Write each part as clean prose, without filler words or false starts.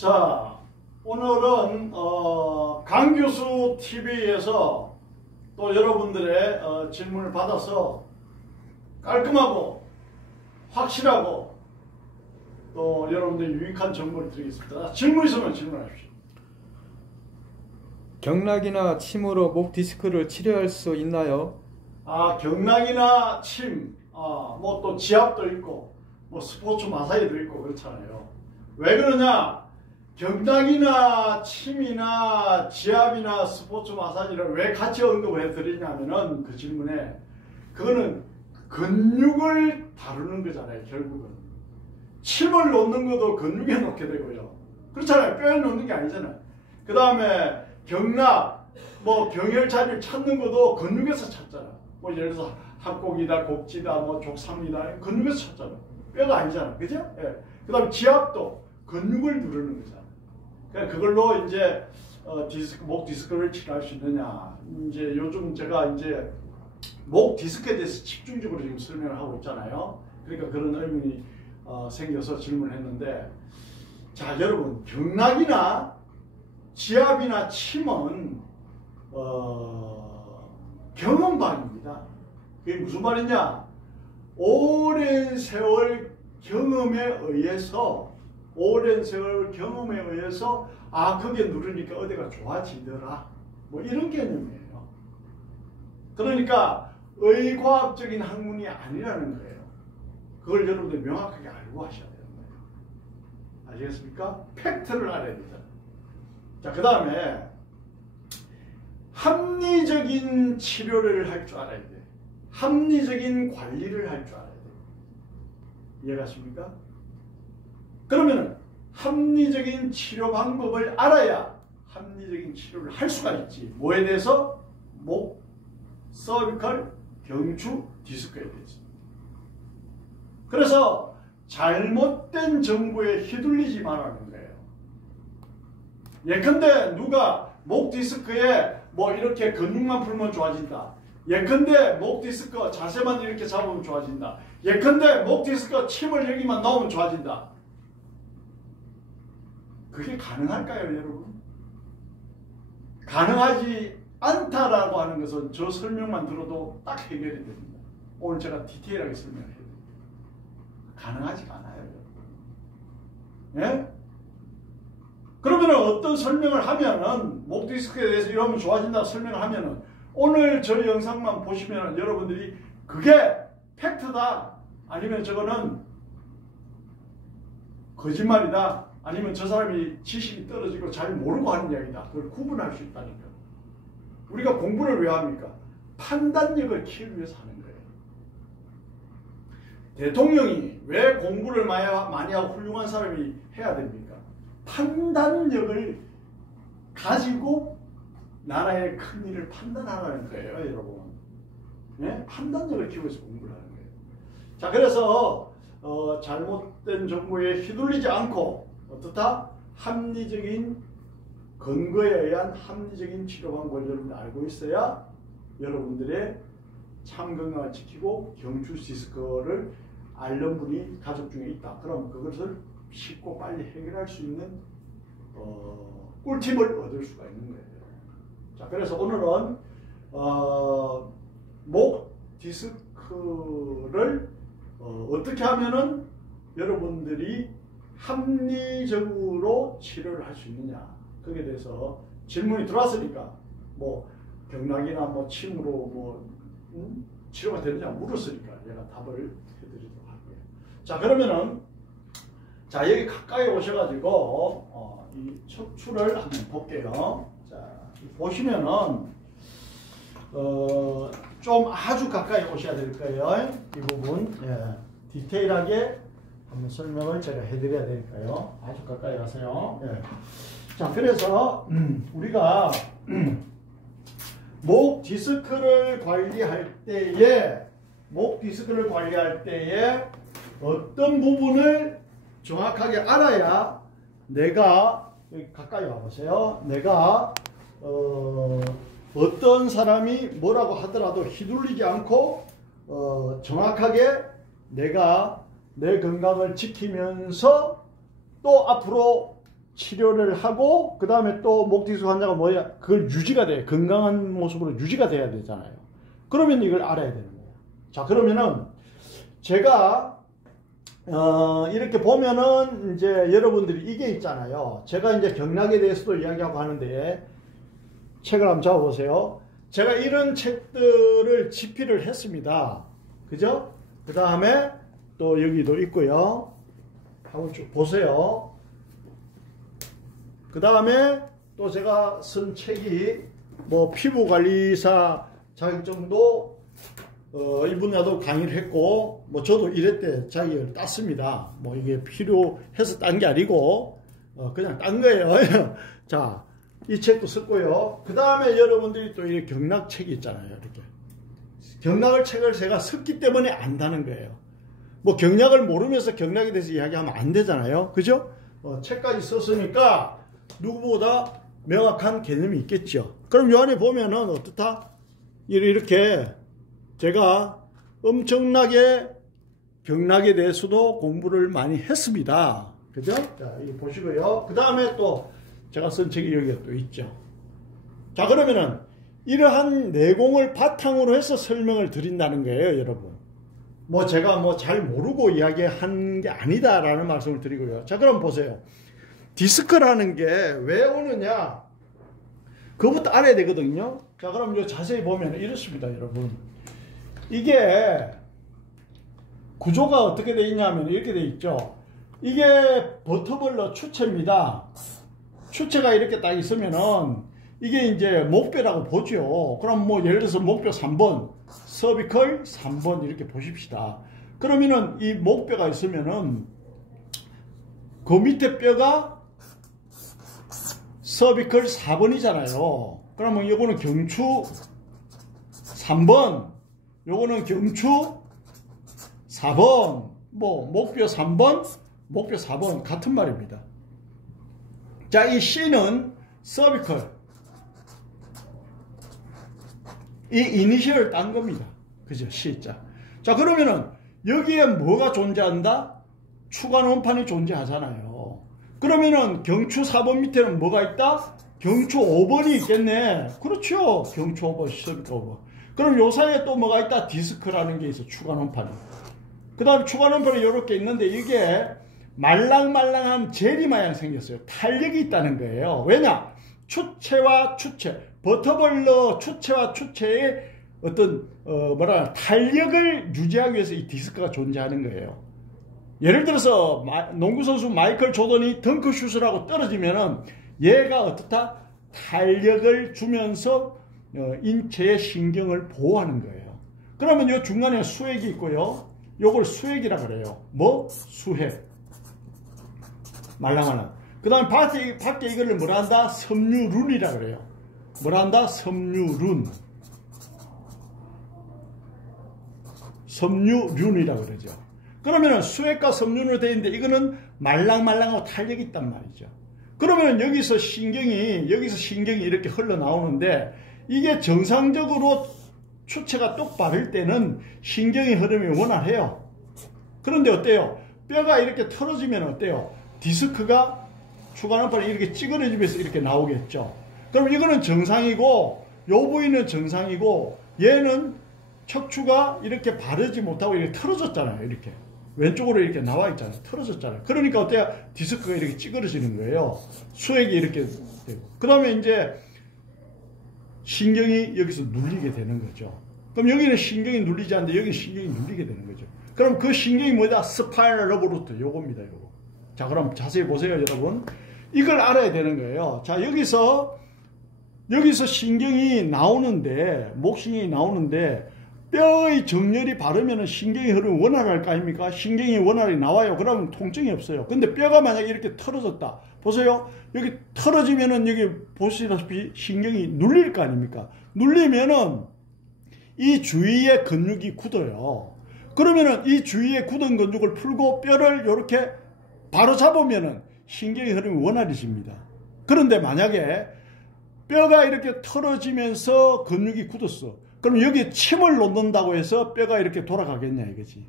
자, 오늘은 강교수 TV에서 또 여러분들의 질문을 받아서 깔끔하고 확실하고 또 여러분들 유익한 정보를 드리겠습니다. 질문 있으면 질문하십시오. 경락이나 침으로 목 디스크를 치료할 수 있나요? 경락이나 침, 뭐 또 지압도 있고 뭐 스포츠 마사지도 있고 그렇잖아요. 왜 그러냐? 경락이나 침이나 지압이나 스포츠 마사지를 왜 같이 언급을 해드리냐면은 그 질문에 그거는 근육을 다루는 거잖아요. 결국은 침을 놓는 것도 근육에 놓게 되고요. 그렇잖아요. 뼈에 놓는 게 아니잖아요. 그 다음에 경락, 뭐 경혈자리를 찾는 것도 근육에서 찾잖아요. 뭐 예를 들어서 합곡이다, 곡지다, 뭐 족삼이다, 근육에서 찾잖아요. 뼈가 아니잖아요. 그죠? 예. 그 다음에 지압도 근육을 누르는 거잖아요. 그러니까 그걸로 이제 목 디스크를 치료할 수 있느냐. 이제 요즘 제가 이제 목 디스크에 대해서 집중적으로 지금 설명을 하고 있잖아요. 그러니까 그런 의문이 생겨서 질문을 했는데, 자, 여러분, 경락이나 지압이나 침은 경험반입니다. 그게 무슨 말이냐? 오랜 세월 경험에 의해서 그게 누르니까 어디가 좋아지더라, 뭐 이런 개념이에요. 그러니까 의과학적인 학문이 아니라는 거예요. 그걸 여러분들 명확하게 알고 하셔야 되는 거예요. 아시겠습니까? 팩트를 알아야 되잖아요. 자, 그 다음에 합리적인 치료를 할 줄 알아야 돼. 합리적인 관리를 할 줄 알아야 돼. 이해가십니까? 그러면 합리적인 치료 방법을 알아야 합리적인 치료를 할 수가 있지. 뭐에 대해서? 목, 서비컬, 경추, 디스크에 대해서. 그래서 잘못된 정보에 휘둘리지 말라는 거예요. 예컨대 누가 목 디스크에 뭐 이렇게 근육만 풀면 좋아진다. 예컨대 목 디스크 자세만 이렇게 잡으면 좋아진다. 예컨대 목 디스크 침을 여기만 넣으면 좋아진다. 그게 가능할까요, 여러분? 가능하지 않다라고 하는 것은 저 설명만 들어도 딱 해결이 됩니다. 오늘 제가 디테일하게 설명을 해요. 가능하지가 않아요, 여러분. 예? 그러면 어떤 설명을 하면은 목 디스크에 대해서 이러면 좋아진다고 설명을 하면은 오늘 저 영상만 보시면은 여러분들이 그게 팩트다, 아니면 저거는 거짓말이다, 아니면 저 사람이 지식이 떨어지고 잘 모르고 하는 이야기다, 그걸 구분할 수 있다니까. 우리가 공부를 왜 합니까? 판단력을 키우기 위해서 하는 거예요. 대통령이 왜 공부를 많이 하고 훌륭한 사람이 해야 됩니까? 판단력을 가지고 나라의 큰 일을 판단하라는 거예요, 여러분. 네? 판단력을 키우기 위해서 공부를 하는 거예요. 자, 그래서 잘못된 정보에 휘둘리지 않고 어떻다? 합리적인 근거에 의한 합리적인 치료 방법을 여러분들 알고 있어야 여러분들의 참 건강을 지키고 경추 디스크를 앓는 분이 가족 중에 있다. 그럼 그것을 쉽고 빨리 해결할 수 있는 꿀팁을 얻을 수가 있는 거예요. 자, 그래서 오늘은 목 디스크를 어떻게 하면은 여러분들이 합리적으로 치료를 할 수 있느냐, 거기에 대해서 질문이 들어왔으니까 뭐 경락이나 뭐 침으로 뭐 치료가 되느냐 물었으니까 제가 답을 해드리도록 할게요. 자, 그러면은 자, 여기 가까이 오셔가지고 이 척추를 한번 볼게요. 자, 보시면은 좀 아주 가까이 오셔야 될 거예요. 이 부분, 예, 디테일하게 한번 설명을 제가 해드려야 되니까요. 아주 가까이 가세요. 예. 자, 그래서 우리가 목 디스크를 관리할 때에 어떤 부분을 정확하게 알아야 내가, 여기 가까이 와보세요. 내가 어떤 사람이 뭐라고 하더라도 휘둘리지 않고 정확하게 내가 내 건강을 지키면서 또 앞으로 치료를 하고 그 다음에 또 목 디스크 환자가 뭐야? 그걸 유지가 돼. 건강한 모습으로 유지가 돼야 되잖아요. 그러면 이걸 알아야 되는 거예요. 자, 그러면은 제가 이렇게 보면은 이제 여러분들이 이게 있잖아요. 제가 이제 경락에 대해서도 이야기하고 하는데 책을 한번 잡아보세요. 제가 이런 책들을 집필을 했습니다. 그죠? 그 다음에 또 여기도 있고요. 한번 쭉 보세요. 그 다음에 또 제가 쓴 책이 뭐 피부관리사 자격증도 이분 나도 강의를 했고 뭐 저도 1회 때 자격을 땄습니다. 뭐 이게 필요해서 딴 게 아니고 그냥 딴 거예요. 자, 이 책도 썼고요. 그 다음에 여러분들이 또 이 경락 책이 있잖아요. 이렇게 경락을 책을 제가 썼기 때문에 안다는 거예요. 뭐 경락을 모르면서 경락에 대해서 이야기하면 안 되잖아요. 그죠? 책까지 썼으니까 누구보다 명확한 개념이 있겠죠. 그럼 요 안에 보면은 어떻다? 이렇게 제가 엄청나게 경락에 대해서도 공부를 많이 했습니다. 그죠? 자, 이거 보시고요. 그 다음에 또 제가 쓴 책이 여기가 또 있죠. 자, 그러면은 이러한 내공을 바탕으로 해서 설명을 드린다는 거예요, 여러분. 뭐 제가 뭐 잘 모르고 이야기한 게 아니다라는 말씀을 드리고요. 자, 그럼 보세요. 디스크라는 게 왜 오느냐? 그것부터 알아야 되거든요. 자, 그럼 이거 자세히 보면 이렇습니다, 여러분. 이게 구조가 어떻게 되어 있냐면 이렇게 되어 있죠. 이게 버터블러 추체입니다. 추체가 이렇게 딱 있으면은 이게 이제 목뼈라고 보죠. 그럼 뭐 예를 들어서 목뼈 3번, 서비컬 3번 이렇게 보십시다. 그러면은 이 목뼈가 있으면은 그 밑에 뼈가 서비컬 4번이잖아요. 그러면 요거는 경추 3번, 요거는 경추 4번, 뭐 목뼈 3번, 목뼈 4번 같은 말입니다. 자, 이 C는 서비컬, 이 이니셜을 딴 겁니다. 그죠? C자. 자, 그러면은 여기에 뭐가 존재한다? 추간 원판이 존재하잖아요. 그러면은 경추 4번 밑에는 뭐가 있다? 경추 5번이 있겠네. 그렇죠. 경추 5번, 서비컬 5번. 그럼 요 사이에 또 뭐가 있다? 디스크라는 게 있어. 추간 원판이. 그 다음에 추간 원판이 이렇게 있는데 이게 말랑말랑한 젤리 마냥 생겼어요. 탄력이 있다는 거예요. 왜냐? 추체와 추체, 버터블러 추체와 추체의 어떤 탄력을 유지하기 위해서 이 디스크가 존재하는 거예요. 예를 들어서 농구선수 마이클 조던이 덩크슛을 하고 떨어지면은 얘가 어떻다? 탄력을 주면서 인체의 신경을 보호하는 거예요. 그러면 이 중간에 수액이 있고요. 요걸 수액이라 그래요. 뭐? 수액. 말랑말랑. 그 다음에 밖에 이거를 뭐라 한다? 섬유룬이라 그래요. 뭐라 한다? 섬유룬. 섬유륜이라 그러죠. 그러면은 수액과 섬유로 되어 있는데 이거는 말랑말랑하고 탄력이 있단 말이죠. 그러면 여기서 신경이 이렇게 흘러나오는데 이게 정상적으로 추체가 똑바를 때는 신경의 흐름이 원활해요. 그런데 어때요? 뼈가 이렇게 틀어지면 어때요? 디스크가 추간원판이 이렇게 찌그러지면서 이렇게 나오겠죠. 그럼 이거는 정상이고 요 부위는 정상이고 얘는 척추가 이렇게 바르지 못하고 이렇게 틀어졌잖아요. 이렇게 왼쪽으로 이렇게 나와 있잖아요. 틀어졌잖아요. 그러니까 어때요? 디스크가 이렇게 찌그러지는 거예요. 수액이 이렇게 되고. 그 다음에 이제 신경이 여기서 눌리게 되는 거죠. 그럼 여기는 신경이 눌리지 않는데 여기는 신경이 눌리게 되는 거죠. 그럼 그 신경이 뭐다? 스파이널 러브 루트 요겁니다. 요거. 자, 그럼 자세히 보세요, 여러분. 이걸 알아야 되는 거예요. 자, 여기서 신경이 나오는데, 목신경이 나오는데 뼈의 정렬이 바르면 신경의 흐름이 원활할 거 아닙니까? 신경이 원활히 나와요. 그러면 통증이 없어요. 근데 뼈가 만약에 이렇게 틀어졌다. 보세요. 여기 틀어지면은 여기 보시다시피 신경이 눌릴 거 아닙니까? 눌리면은 이 주위의 근육이 굳어요. 그러면은 이 주위의 굳은 근육을 풀고 뼈를 이렇게 바로 잡으면은 신경의 흐름이 원활해집니다. 그런데 만약에 뼈가 이렇게 틀어지면서 근육이 굳었어. 그럼 여기에 침을 놓는다고 해서 뼈가 이렇게 돌아가겠냐 이거지.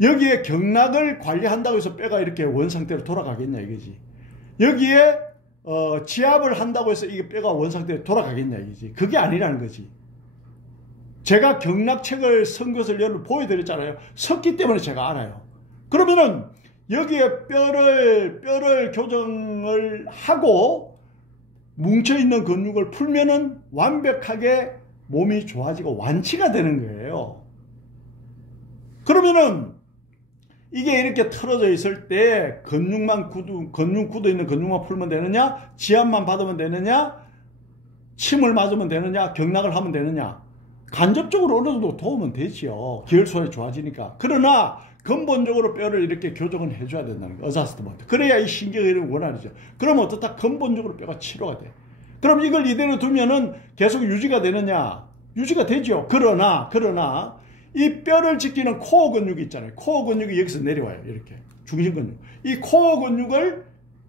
여기에 경락을 관리한다고 해서 뼈가 이렇게 원상태로 돌아가겠냐 이거지. 여기에 지압을 한다고 해서 이게 뼈가 원상태로 돌아가겠냐 이지. 그게 아니라는 거지. 제가 경락책을 쓴 것을 여러분 보여드렸잖아요. 섰기 때문에 제가 알아요. 그러면은 여기에 뼈를 교정을 하고 뭉쳐있는 근육을 풀면은 완벽하게 몸이 좋아지고 완치가 되는 거예요. 그러면은 이게 이렇게 틀어져 있을 때 근육 굳어 있는 근육만 풀면 되느냐? 지압만 받으면 되느냐? 침을 맞으면 되느냐? 경락을 하면 되느냐? 간접적으로 어느 정도 도움은 되지요. 기혈소에 좋아지니까. 그러나 근본적으로 뼈를 이렇게 교정을 해줘야 된다는 거예요. 어자스트먼트. 그래야 이 신경의 원활이죠. 그러면 어떻다? 근본적으로 뼈가 치료가 돼. 그럼 이걸 이대로 두면은 계속 유지가 되느냐? 유지가 되죠. 그러나 이 뼈를 지키는 코어 근육이 있잖아요. 코어 근육이 여기서 내려와요. 이렇게. 중심 근육. 이 코어 근육을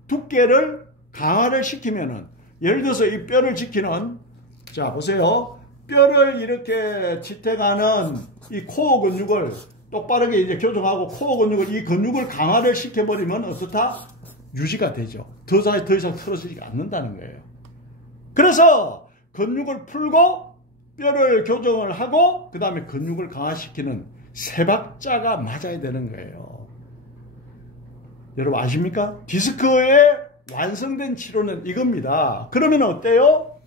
두께를 강화를 시키면은 예를 들어서 이 뼈를 지키는 자 보세요. 뼈를 이렇게 지탱하는 이 코어 근육을 똑바르게 이제 교정하고 코어 근육을 이 근육을 강화를 시켜버리면 어떻다? 유지가 되죠. 더 이상 틀어지지 않는다는 거예요. 그래서 근육을 풀고 뼈를 교정을 하고 그 다음에 근육을 강화시키는 세 박자가 맞아야 되는 거예요. 여러분 아십니까? 디스크의 완성된 치료는 이겁니다. 그러면 어때요?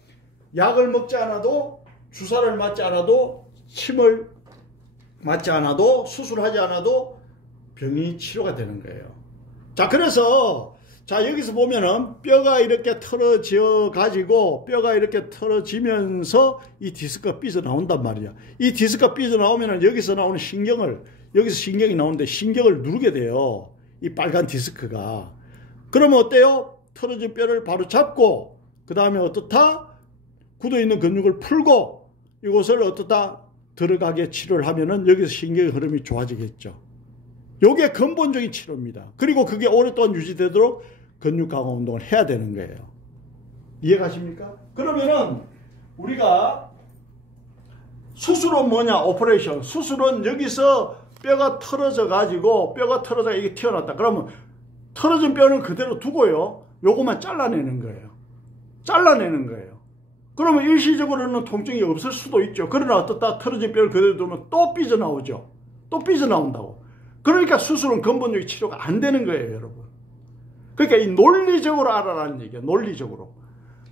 약을 먹지 않아도 주사를 맞지 않아도 침을 맞지 않아도 수술하지 않아도 병이 치료가 되는 거예요. 자 그래서 자 여기서 보면은 뼈가 이렇게 틀어져 가지고 뼈가 이렇게 틀어지면서 이 디스크가 삐져나온단 말이야. 이 디스크가 삐져나오면은 여기서 나오는 여기서 신경이 나오는데 신경을 누르게 돼요. 이 빨간 디스크가. 그러면 어때요? 틀어진 뼈를 바로 잡고 그 다음에 어떻다? 굳어있는 근육을 풀고 이곳을 어떻다? 들어가게 치료를 하면은 여기서 신경의 흐름이 좋아지겠죠. 요게 근본적인 치료입니다. 그리고 그게 오랫동안 유지되도록 근육 강화 운동을 해야 되는 거예요. 이해가십니까? 그러면은 우리가 수술은 뭐냐? 오퍼레이션. 수술은 여기서 뼈가 틀어져 가지고 이게 튀어났다. 그러면 틀어진 뼈는 그대로 두고요. 요것만 잘라내는 거예요. 그러면 일시적으로는 통증이 없을 수도 있죠. 그러나 어떻다? 틀어진 뼈를 그대로 두면 또 삐져나오죠. 또 삐져나온다고. 그러니까 수술은 근본적인 치료가 안 되는 거예요, 여러분. 그러니까 이 논리적으로 알아라는 얘기예요. 논리적으로.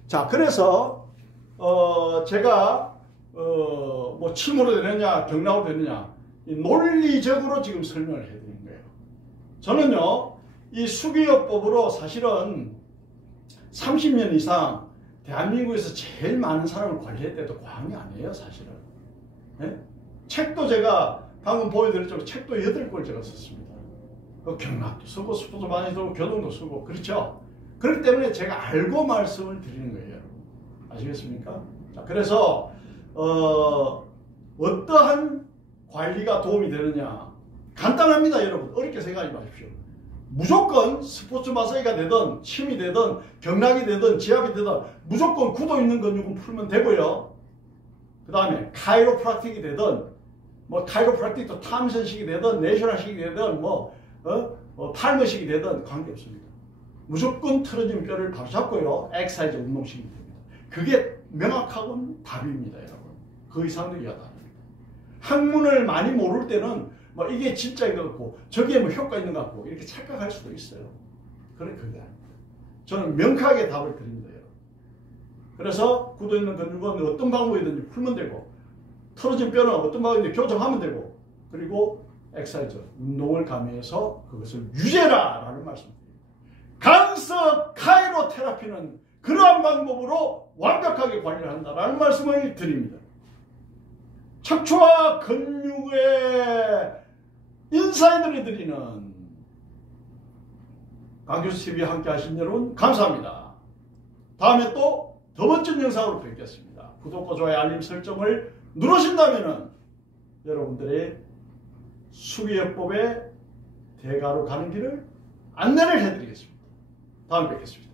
자, 그래서 제가 뭐 침으로 되느냐, 경락으로 되느냐, 이 논리적으로 지금 설명을 해드린 거예요. 저는요, 이 수기요법으로 사실은 30년 이상 대한민국에서 제일 많은 사람을 관리했대도 과언이 아니에요, 사실은. 네? 책도 제가 방금 보여드렸지만 책도 8권 제가 썼습니다. 경락도 쓰고 스포도 많이 쓰고 교동도 쓰고 그렇죠. 그렇기 때문에 제가 알고 말씀을 드리는 거예요. 아시겠습니까? 자, 그래서 어떠한 관리가 도움이 되느냐 간단합니다. 여러분 어렵게 생각하지 마십시오. 무조건 스포츠 마사지가 되든 침이 되든 경락이 되든 지압이 되든 무조건 굳어있는 근육은 풀면 되고요. 그 다음에 카이로프락틱이 되든 뭐 카이로프락틱도 탐선식이 되든 내셔널식이 되든 팔머식이 되든 관계없습니다. 무조건 틀어진 뼈를 바로 잡고요. 엑사이즈 운동시키면 됩니다. 그게 명확하고는 답입니다. 여러분. 그 이상도 이해가 안 됩니다. 학문을 많이 모를 때는 뭐 이게 진짜인 것 같고 저기에 뭐 효과 있는 것 같고 이렇게 착각할 수도 있어요. 그게 아닙니다. 저는 명확하게 답을 드립니다. 여러분. 그래서 굳어있는 근육은 어떤 방법이든지 풀면 되고 틀어진 뼈는 어떤 방법이든지 교정하면 되고 그리고 엑사이즈, 운동을 가미해서 그것을 유지해라 라는 말씀입니다. 간섭 카이로테라피는 그러한 방법으로 완벽하게 관리를 한다라는 말씀을 드립니다. 척추와 근육의 인사이드를 드리는 강교수TV와 함께 하신 여러분 감사합니다. 다음에 또 더 멋진 영상으로 뵙겠습니다. 구독과 좋아요 알림 설정을 누르신다면 여러분들의 수기요법의 대가로 가는 길을 안내를 해드리겠습니다. 다음에 뵙겠습니다.